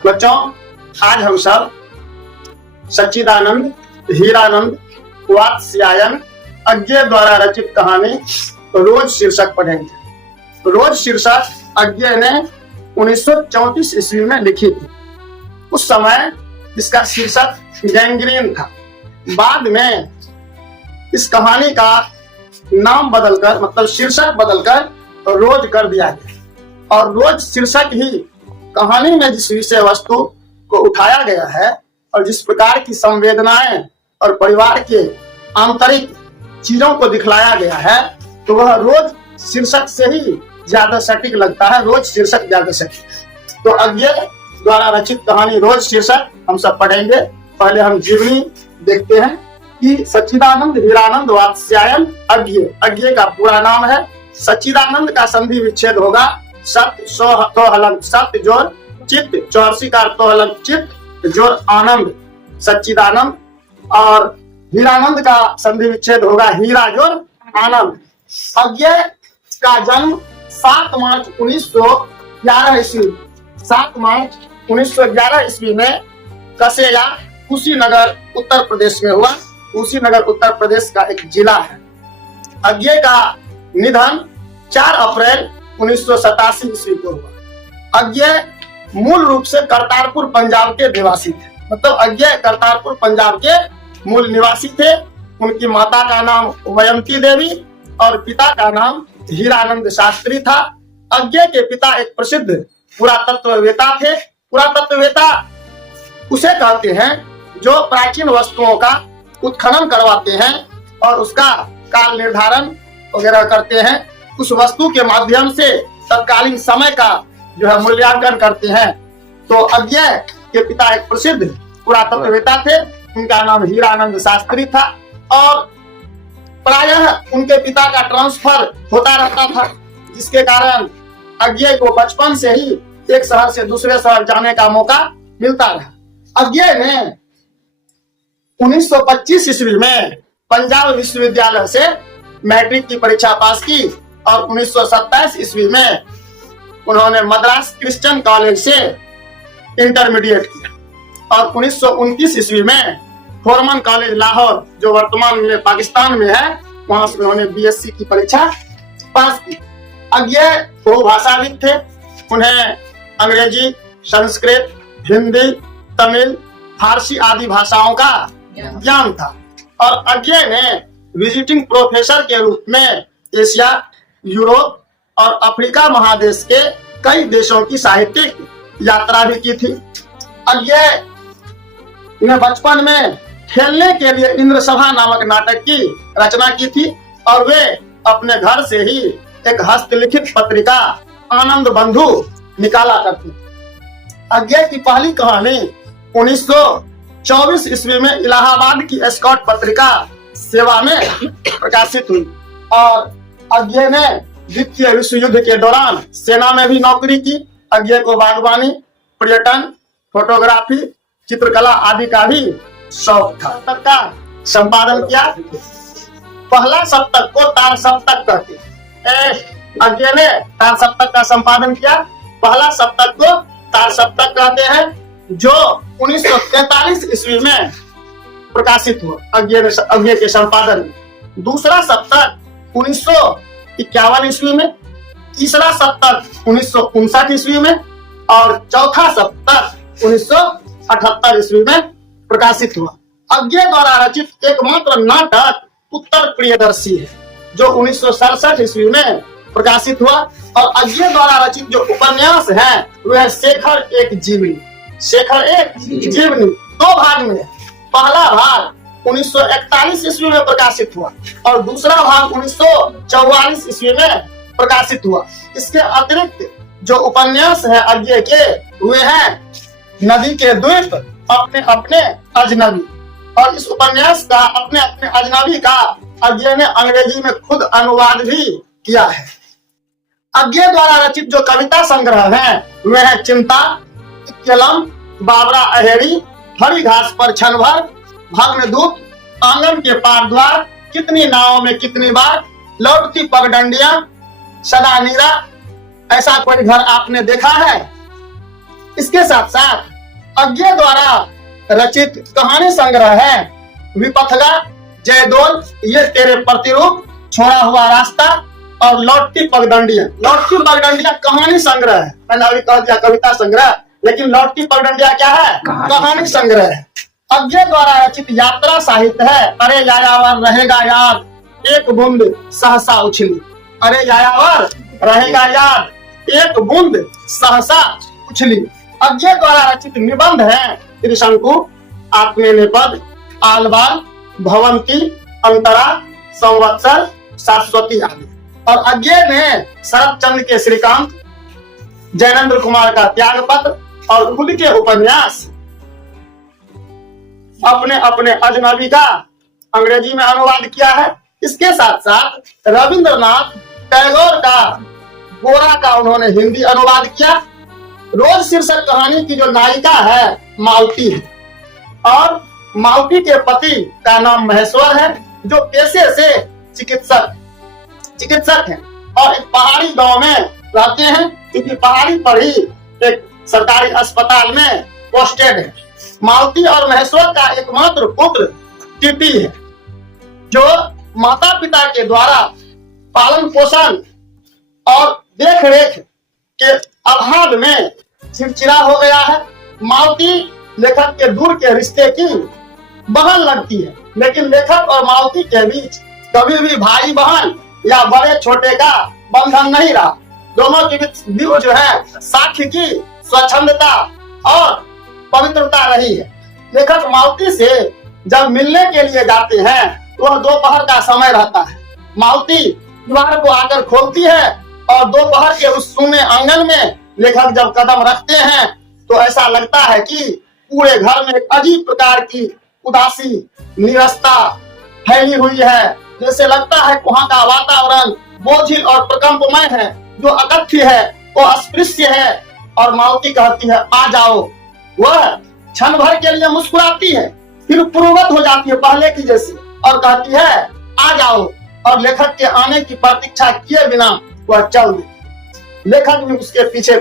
बच्चों, आज हम सब सच्चिदानंद हीरानंद वात्स्यायन अज्ञे द्वारा रचित कहानी रोज शीर्षक पढ़ेंगे। रोज शीर्षक अज्ञे ने 1934 ईस्वी में लिखी थी। उस समय इसका शीर्षक गैंग्रीन था। बाद में इस कहानी का नाम बदलकर, मतलब शीर्षक बदलकर रोज कर दिया गया। और रोज शीर्षक ही कहानी में जिस विषय वस्तु को उठाया गया है और जिस प्रकार की संवेदनाएं और परिवार के आंतरिक चीजों को दिखलाया गया है, तो वह रोज शीर्षक से ही ज्यादा सटीक लगता है। रोज शीर्षक ज्यादा सटीक। तो अज्ञे द्वारा रचित कहानी रोज शीर्षक हम सब पढ़ेंगे। पहले हम जीवनी देखते हैं कि सच्चिदानंद हीरानंद वात्स्यायन अज्ञे। अज्ञे का पूरा नाम है। सच्चिदानंद का संधि विच्छेद होगा सत्य तो हलंत सत्य जोर चित्त, चौरसी का तो हलंत चित्त जोर आनंद सच्चिदानंद। और हीरानंद का संधि विच्छेद होगा हीरा जोर आनंद। अज्ञे का जन्म 7 मार्च 1911 ईस्वी 7 मार्च 1911 ईस्वी में कसेया कुशीनगर उत्तर प्रदेश में हुआ। कुशीनगर उत्तर प्रदेश का एक जिला है। अज्ञे का निधन 4 अप्रैल 1987 ईस्वी को हुआ। अज्ञे मूल रूप से करतारपुर पंजाब के निवासी थे। मतलब अज्ञे करतारपुर पंजाब के मूल निवासी थे। उनकी माता का नाम वयंती देवी और पिता का नाम हीरानंद शास्त्री था। अज्ञे के पिता एक प्रसिद्ध पुरातत्ववेता थे। पुरातत्ववेता उसे कहते हैं जो प्राचीन वस्तुओं का उत्खनन करवाते हैं और उसका काल निर्धारण वगैरह करते हैं। उस वस्तु के माध्यम से तत्कालीन समय का जो है मूल्यांकन करते हैं। तो अज्ञे के पिता एक प्रसिद्ध पुरातत्ववेता थे। उनका नाम हीरानंद शास्त्री था और प्रायः उनके पिता का ट्रांसफर होता रहता था, जिसके कारण अज्ञे को बचपन से ही एक शहर से दूसरे शहर जाने का मौका मिलता रहा। अज्ञे ने 1925 ईस्वी में पंजाब विश्वविद्यालय से मैट्रिक की परीक्षा पास की और 1927 ईस्वी में उन्होंने मद्रास क्रिश्चियन कॉलेज से इंटरमीडिएट किया और 1929 ईस्वी में फोरमन कॉलेज लाहौर, जो वर्तमान में पाकिस्तान में है, वहां से उन्होंने बीएससी की परीक्षा पास की। अज्ञे बहुभाषाविद थे। उन्हें अंग्रेजी, संस्कृत, हिंदी, तमिल, फारसी आदि भाषाओं का ज्ञान था। और अज्ञे ने विजिटिंग प्रोफेसर के रूप में एशिया, यूरोप और अफ्रीका महादेश के कई देशों की साहित्यिक यात्रा भी की थी। अज्ञे ने बचपन में खेलने के लिए इंद्र सभा नामक नाटक की रचना की थी और वे अपने घर से ही एक हस्तलिखित पत्रिका आनंद बंधु निकाला करते थे। अज्ञे की पहली कहानी 1924 ईस्वी में इलाहाबाद की स्कॉट पत्रिका सेवा में प्रकाशित हुई और अज्ञे ने द्वितीय विश्व युद्ध के दौरान सेना में भी नौकरी की। अज्ञे को बागवानी, पर्यटन, फोटोग्राफी, चित्रकला आदि का भी शौक था। सप्तक का संपादन किया। पहला सप्तक को तार सप्तक कहते हैं। अज्ञे ने तार सप्तक का संपादन किया। पहला सप्तक को तार सप्तक कहते हैं, जो 1943 ईस्वी में प्रकाशित हुआ अज्ञे के संपादन में। दूसरा सप्तक 1951 ईस्वी में, तीसरा सप्तक 1959 ईस्वी में और चौथा सप्तक 1978 ईस्वी में प्रकाशित हुआ। अज्ञे द्वारा रचित एकमात्र नाटक उत्तर प्रियदर्शी है, जो 1967 ईस्वी में प्रकाशित हुआ। और अज्ञे द्वारा रचित जो उपन्यास है वह शेखर एक जीवनी। शेखर एक जीवनी 2 भाग में है। पहला भाग 1941 ईस्वी में प्रकाशित हुआ और दूसरा भाग 1944 ईस्वी में प्रकाशित हुआ। इसके अतिरिक्त जो उपन्यास है अज्ञे के, वे हैं नदी के द्वीप, अपने अपने अजनबी। और इस उपन्यास का अपने अपने अजनबी का अज्ञे ने अंग्रेजी में खुद अनुवाद भी किया है। अज्ञे द्वारा रचित जो कविता संग्रह है वे है चिंता, केलम, बाबरा अहेरी, हरी घास पर क्षण भर, भग्नदूत, आंगन के पार द्वार, कितनी नावों में कितनी बार, लौटती पगडंडियां, सदा नीरा, ऐसा कोई घर आपने देखा है। इसके साथ साथ अज्ञे द्वारा रचित कहानी संग्रह है विपथगा, जयदोल, ये तेरे प्रतिरूप, छोड़ा हुआ रास्ता और लौटती पगडंडियां। लौटती पगडंडियां कहानी संग्रह है। मैंने अभी कह दिया कविता संग्रह, लेकिन लौटती पगडंडियां क्या है? कहानी संग्रह है। अज्ञे द्वारा रचित यात्रा साहित्य है। अरे यायावर रहेगा याद, एक बूंद सहसा उछली। अरे यायावर रहेगा याद, एक बूंद सहसा उछली। अज्ञे द्वारा रचित निबंध है त्रिशंकु, आत्मनेपद, आलवाल, भवंती, अंतरा, संवत्सर, शाश्वती आदि। और अज्ञे ने शरद चंद्र के श्रीकांत, जैनेन्द्र कुमार का त्यागपत्र और खुद के उपन्यास अपने अपने अजनबी का अंग्रेजी में अनुवाद किया है। इसके साथ साथ रविंद्रनाथ टैगोर का गोरा का उन्होंने हिंदी अनुवाद किया। रोज शीर्षक कहानी की जो नायिका है मालती है, और मालती के पति का नाम महेश्वर है, जो पेशे से चिकित्सक हैं और एक पहाड़ी गांव में रहते हैं, क्योंकि पहाड़ी पर ही एक सरकारी अस्पताल में पोस्टेड है। मालती और महेश्वर का एकमात्र पुत्र टीटी है, जो माता पिता के द्वारा पालन पोषण और देख रेख के अभाव में चिड़चिड़ा हो गया है। मालती लेखक के दूर के रिश्ते की बहन लगती है, लेकिन लेखक और मालती के बीच कभी भी भाई बहन या बड़े छोटे का बंधन नहीं रहा। दोनों के बीच जो है साक्ष्य की स्वच्छंदता और पवित्रता रही है। लेखक मालती से जब मिलने के लिए जाते हैं, वह दोपहर का समय रहता है। मालती द्वार को आकर खोलती है और दोपहर के उस सूने आंगन में लेखक जब कदम रखते हैं, तो ऐसा लगता है कि पूरे घर में एक अजीब प्रकार की उदासी, नीरसता फैली हुई है। जैसे लगता है वहाँ का वातावरण बोझिल और प्रकंपमय है, जो अकथ्य है, वो अस्पृश्य है। और मालती कहती है आ जाओ। वह क्षण भर के लिए मुस्कुराती है, फिर पूर्ववत हो जाती है पहले की जैसी, और कहती है आ जाओ। और लेखक के आने की प्रतीक्षा किए बिना वह चल दी। लेखक भी उसके पीछे